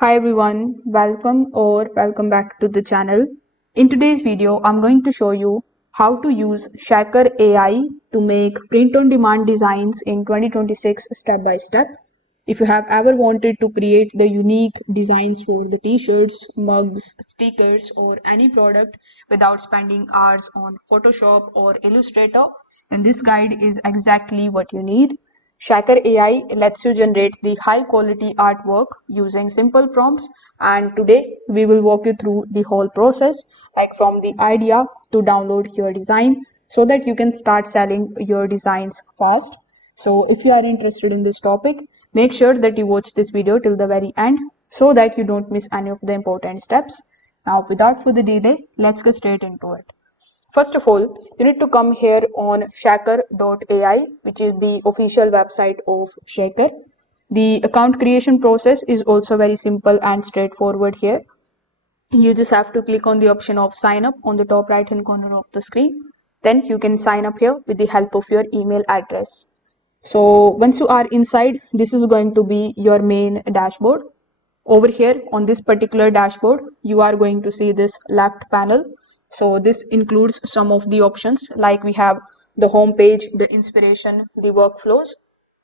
Hi everyone, welcome back to the channel. In today's video, I'm going to show you how to use Shakker AI to make print on demand designs in 2026 step by step. If you have ever wanted to create the unique designs for the t-shirts, mugs, stickers or any product without spending hours on Photoshop or Illustrator, then this guide is exactly what you need. Shakker AI lets you generate the high quality artwork using simple prompts, and today we will walk you through the whole process, like from the idea to download your design so that you can start selling your designs fast. So if you are interested in this topic, make sure that you watch this video till the very end so that you don't miss any of the important steps. Now without further delay, let's get straight into it. First of all, you need to come here on Shakker.ai, which is the official website of Shakker. The account creation process is also very simple and straightforward here. You just have to click on the option of sign up on the top right hand corner of the screen. Then you can sign up here with the help of your email address. So once you are inside, this is going to be your main dashboard. Over here on this particular dashboard, you are going to see this left panel. So this includes some of the options, like we have the home page, the inspiration, the workflows.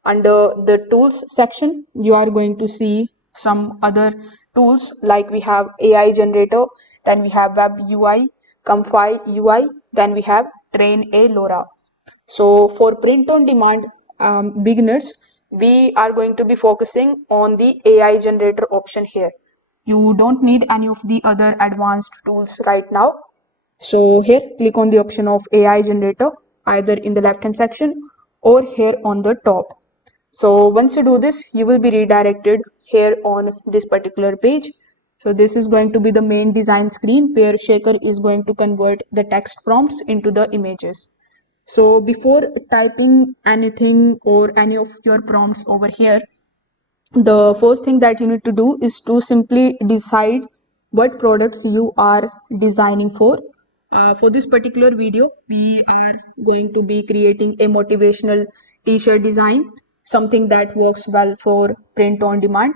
Under the tools section, you are going to see some other tools, like we have AI generator, then we have web UI, Comfy UI, then we have train a LoRa. So for print on demand beginners, we are going to be focusing on the AI generator option here. You don't need any of the other advanced tools right now. So here, click on the option of AI generator, either in the left hand section or here on the top. So once you do this, you will be redirected here on this particular page. So this is going to be the main design screen where Shakker is going to convert the text prompts into the images. So before typing anything or any of your prompts over here, the first thing that you need to do is to simply decide what products you are designing for. For this particular video, we are going to be creating a motivational t-shirt design, something that works well for print on demand.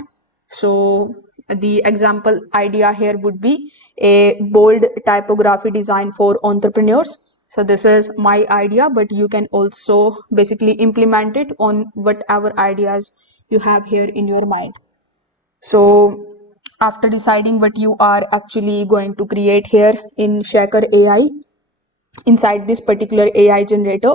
So the example idea here would be a bold typography design for entrepreneurs. So this is my idea, but you can also basically implement it on whatever ideas you have here in your mind. So after deciding what you are actually going to create here in Shakker AI, inside this particular AI generator,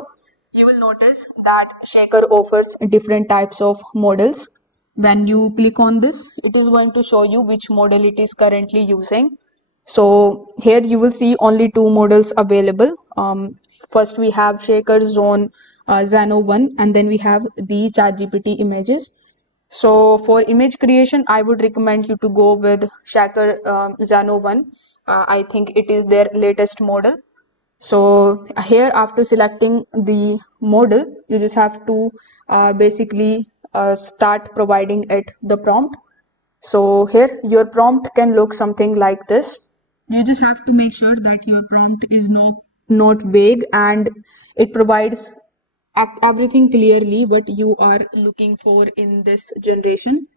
you will notice that Shakker offers different types of models. When you click on this, it is going to show you which model it is currently using. So here you will see only two models available. First we have Shakker Zone Zano 1, and then we have the ChatGPT images. So for image creation, I would recommend you to go with Shakker Zano 1. I think it is their latest model. So here, after selecting the model, you just have to basically start providing it the prompt. So here your prompt can look something like this. You just have to make sure that your prompt is not vague, and it provides everything clearly what you are looking for in this generation.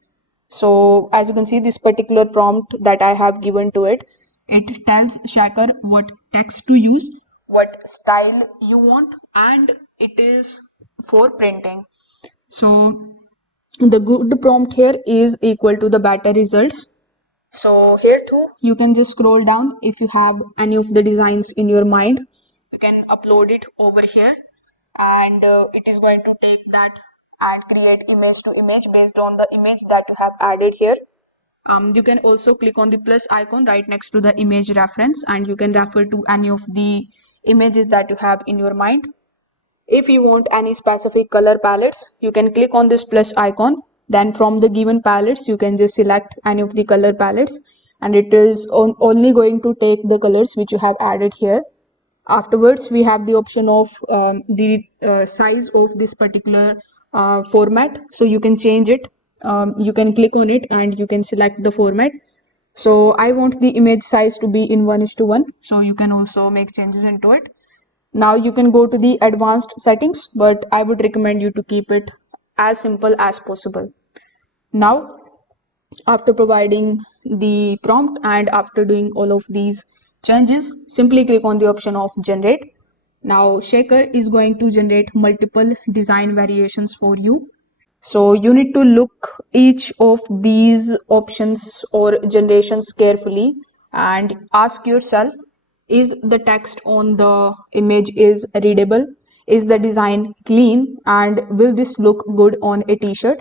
So as you can see, this particular prompt that I have given to it, it tells Shakker what text to use, what style you want, and it is for printing. So the good prompt here is equal to the better results. So here too, you can just scroll down. If you have any of the designs in your mind, you can upload it over here, and it is going to take that and create image to image based on the image that you have added here. You can also click on the plus icon right next to the image reference, and you can refer to any of the images that you have in your mind. If you want any specific color palettes, you can click on this plus icon. Then from the given palettes, you can just select any of the color palettes, and it is only going to take the colors which you have added here. Afterwards, we have the option of the size of this particular format. So you can change it. You can click on it and you can select the format. So I want the image size to be in 1:1. So you can also make changes into it. Now you can go to the advanced settings, but I would recommend you to keep it as simple as possible. Now After providing the prompt and after doing all of these changes, simply click on the option of generate. Now Shaker is going to generate multiple design variations for you. So you need to look each of these options or generations carefully and ask yourself, is the text on the image is readable? Is the design clean? And will this look good on a t-shirt?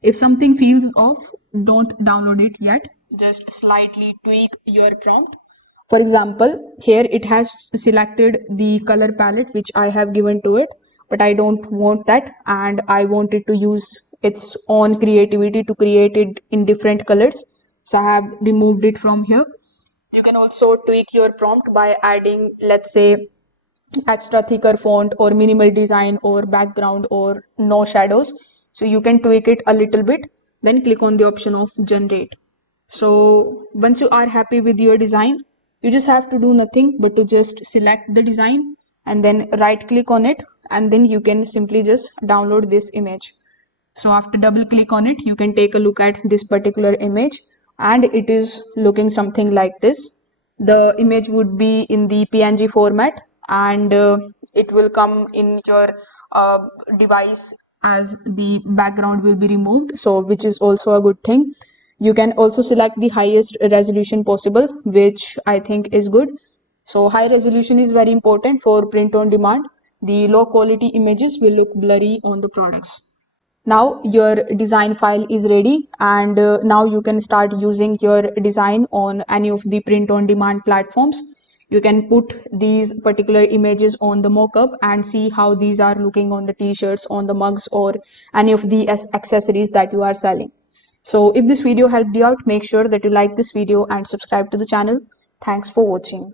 If something feels off, don't download it yet. Just slightly tweak your prompt. For example, here it has selected the color palette which I have given to it, but I don't want that and I want it to use its own creativity to create it in different colors. So I have removed it from here. You can also tweak your prompt by adding, let's say, extra thicker font or minimal design or background or no shadows. So you can tweak it a little bit, then click on the option of generate. So once you are happy with your design, you just have to do nothing but to just select the design and then right click on it, and then you can simply just download this image. So after double click on it, you can take a look at this particular image and it is looking something like this. The image would be in the PNG format and it will come in your uh, device as the background will be removed. So which is also a good thing. You can also select the highest resolution possible, which I think is good. So high resolution is very important for print on demand. The low quality images will look blurry on the products. Now your design file is ready and now you can start using your design on any of the print on demand platforms. You can put these particular images on the mockup and see how these are looking on the t-shirts, on the mugs, or any of the accessories that you are selling. So if this video helped you out, make sure that you like this video and subscribe to the channel. Thanks for watching.